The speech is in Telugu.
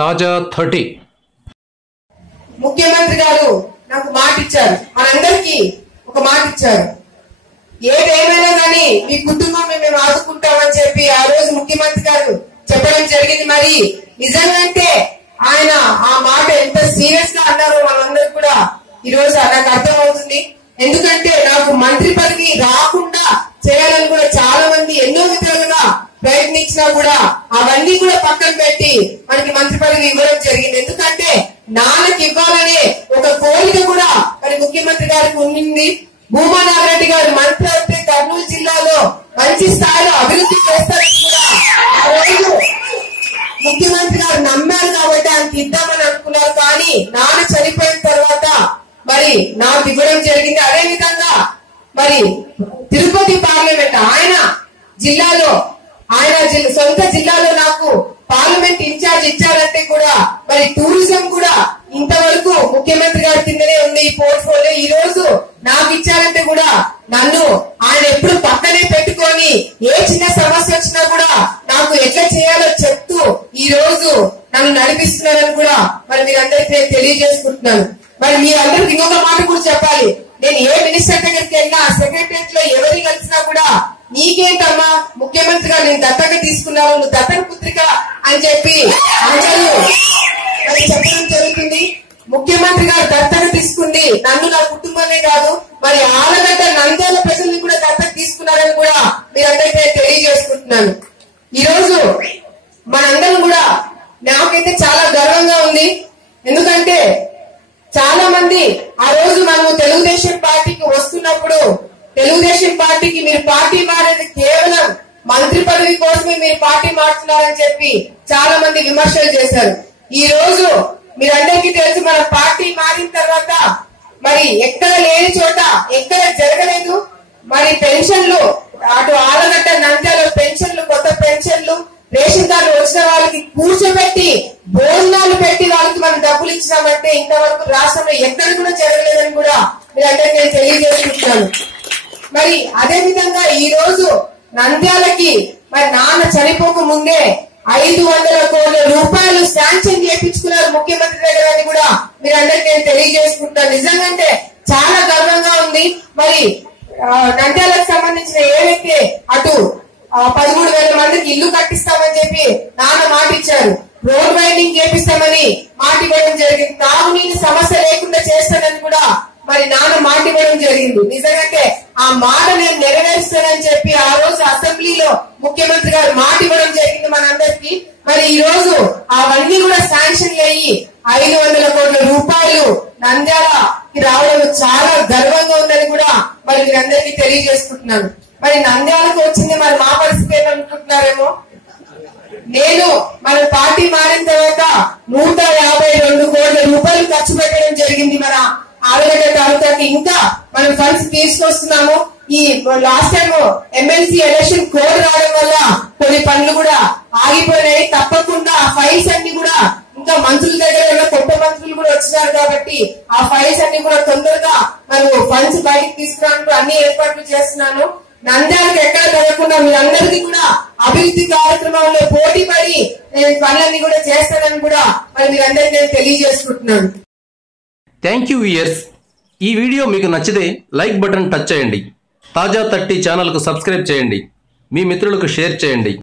తాజా 30 ముఖ్యమంత్రి గారు నాకు మాట ఇచ్చారు, మనందరికీ ఒక మాట ఇచ్చారు. ఏదేమైనా కానీ మీ కుటుంబం మేము ఆదుకుంటామని చెప్పి ఆ రోజు ముఖ్యమంత్రి గారు చెప్పడం జరిగింది. మరి నిజంగా ఆయన ఆ మాట ఎంత సీరియస్ గా అన్నారో మనందరూ కూడా ఈ రోజు నాకు అర్థం అవుతుంది. ఎందుకంటే నాకు మంత్రి పదవి రాకుండా చేయాలని కూడా చాలా మంది ఎన్నో విధాలుగా ప్రయత్నించినా కూడా అవన్నీ కూడా పక్కన పెట్టి మనకి మంత్రి పదవి ఇవ్వడం జరిగింది. ఎందుకంటే నాన్నకి ఇవ్వాలనే ఒక కోరిక కూడా మరి ముఖ్యమంత్రి గారికి ఉండింది. భూమా నాగిరెడ్డి గారు మంత్రి అయితే కర్నూలు జిల్లాలో మంచి స్థాయిలో అభివృద్ధి చేస్తారని కూడా ఆ రోజు ముఖ్యమంత్రి గారు నమ్మారు కాబట్టి ఆయనకి ఇద్దామని అనుకున్నారు. కానీ నాన్న చనిపోయిన తర్వాత మరి నాకు ఇవ్వడం జరిగింది. అదే విధంగా మరి తిరుపతి పార్లమెంట్ ఆయన జిల్లాలో సొంత జిల్లాలో నాకు పార్లమెంట్ ఇన్ఛార్జ్ ఇచ్చారంటే కూడా మరి టూరిజం కూడా ఇంతవరకు ముఖ్యమంత్రి గారి కిందనే ఉంది ఈ పోర్ట్ఫోలియో. ఈ రోజు నాకు ఇచ్చారంటే కూడా నన్ను ఆయన ఎప్పుడు పక్కనే పెట్టుకొని ఏ చిన్న సమస్య వచ్చినా కూడా నాకు ఎట్లా చేయాలో చెప్తూ ఈ రోజు నన్ను నడిపిస్తున్నారని కూడా మరి మీరందరికీ తెలియజేసుకుంటున్నాను. మరి మీరందరికి ఇంకొక మాట కూడా చెప్పాలి. నేను ఏ మినిస్టర్ దగ్గరికి వెళ్ళినా సెక్రటరియట్ లో ఎవరిని కలిసినా కూడా నీకేంటమ్మా ముఖ్యమంత్రి గారు నేను దత్తత తీసుకున్నావు, నువ్వు దత్తత పుత్రిక అని చెప్పి అందరూ మరి చెప్పడం జరుగుతుంది. ముఖ్యమంత్రి గారు దత్తత తీసుకుంది నన్ను నా కుటుంబమే కాదు మరి ఆలగడ్డ నంద్యాల ప్రజల్ని కూడా దత్తత తీసుకున్నారని కూడా మీరందరికీ తెలియజేసుకుంటున్నాను. ఈ రోజు మనందరం కూడా నాకైతే చాలా గర్వంగా ఉంది. ఎందుకంటే చాలా మంది ఆ రోజు మనము తెలుగుదేశం పార్టీకి వస్తున్నప్పుడు తెలుగుదేశం పార్టీకి మీరు పార్టీ మారేది కేవలం మంత్రి పదవి కోసమే మీరు పార్టీ మారుతున్నారని చెప్పి చాలా మంది విమర్శలు చేశారు. ఈ రోజు మీరందరికీ తెలుసు మన పార్టీ మారిన తర్వాత మరి ఎక్కడ లేని చోట ఎక్కడ జరగలేదు. మరి పెన్షన్లు అటు ఆలగడ్డ నంద్యాల పెన్షన్లు కొత్త పెన్షన్లు రేషన్ కార్డు వచ్చిన వాళ్ళకి కూర్చోబెట్టి భోజనాలు పెట్టి వాళ్ళకి మనం డబ్బులు ఇచ్చినామంటే ఇంతవరకు రాష్ట్రంలో ఎక్కడ కూడా జరగలేదని కూడా మీరందరికీ నేను తెలియజేసుకుంటున్నాను. మరి అదే విధంగా ఈ రోజు నంద్యాలకి మరి నాన్న చనిపోక ముందే 500 కోట్ల రూపాయలు శాంక్షన్ చేయించుకున్నారు ముఖ్యమంత్రి దగ్గర అని కూడా మీరందరికీ నేను తెలియజేసుకుంటాను. నిజంగా చాలా గర్వంగా ఉంది. మరి నంద్యాలకు సంబంధించిన ఏవైతే అటు 13,000 మందికి ఇల్లు కట్టిస్తామని చెప్పి నాన్న మాట ఇచ్చారు, రోడ్ వైండింగ్ చేపిస్తామని మాట ఇవ్వడం జరిగింది, తాగునీటి సమస్య లేకుండా చేస్తానని కూడా మరి నాన్న మాట ఇవ్వడం జరిగింది. నిజంగా ఆ మాట నేను నెరవేరుస్తానని చెప్పి ఆ రోజు అసెంబ్లీలో ముఖ్యమంత్రి గారు మాట ఇవ్వడం జరిగింది మనందరికీ. మరి ఈ రోజు అవన్నీ కూడా శాంక్షన్ అయ్యి 500 కోట్ల రూపాయలు నంద్యాలకి రావడం చాలా గర్వంగా ఉందని కూడా మరి మీరందరికీ తెలియజేసుకుంటున్నాను. మరి నంద్యాలకు వచ్చింది మరి మా పరిస్థితి ఏమనుకుంటున్నారేమో. నేను మన పార్టీ మారిన తర్వాత 152 కోట్ల రూపాయలు ఖర్చు పెట్టడం జరిగింది మన ఆలగడ్డ తాలూకాకి. ఇంకా మనం ఫండ్స్ తీసుకొస్తున్నాము. ఈ last time MLC election code రావడం వల్ల కొన్ని పనులు కూడా ఆగిపోయినాయి. తప్పకుండా ఆ ఫైల్స్ అన్ని కూడా ఇంకా మంత్రుల దగ్గర కొత్త మంత్రులు కూడా వచ్చినారు కాబట్టి ఆ ఫైల్స్ అన్ని కూడా తొందరగా మనం ఫండ్స్ బయటకు తీసుకురావడానికి అన్ని ఏర్పాట్లు చేస్తున్నాను. నంద్యాలకు ఎక్కడ జరగకుండా మీరందరికీ కూడా అభివృద్ధి కార్యక్రమాల్లో పోటీ పడి నేను పనులన్నీ కూడా చేస్తానని కూడా మరి మీరందరికీ నేను తెలియజేసుకుంటున్నాను. Thank you viewers. ఈ వీడియో మీకు నచ్చితే లైక్ బటన్ టచ్ చేయండి. తాజా 30 ఛానల్కు సబ్స్క్రైబ్ చేయండి. మీ మిత్రులకు షేర్ చేయండి.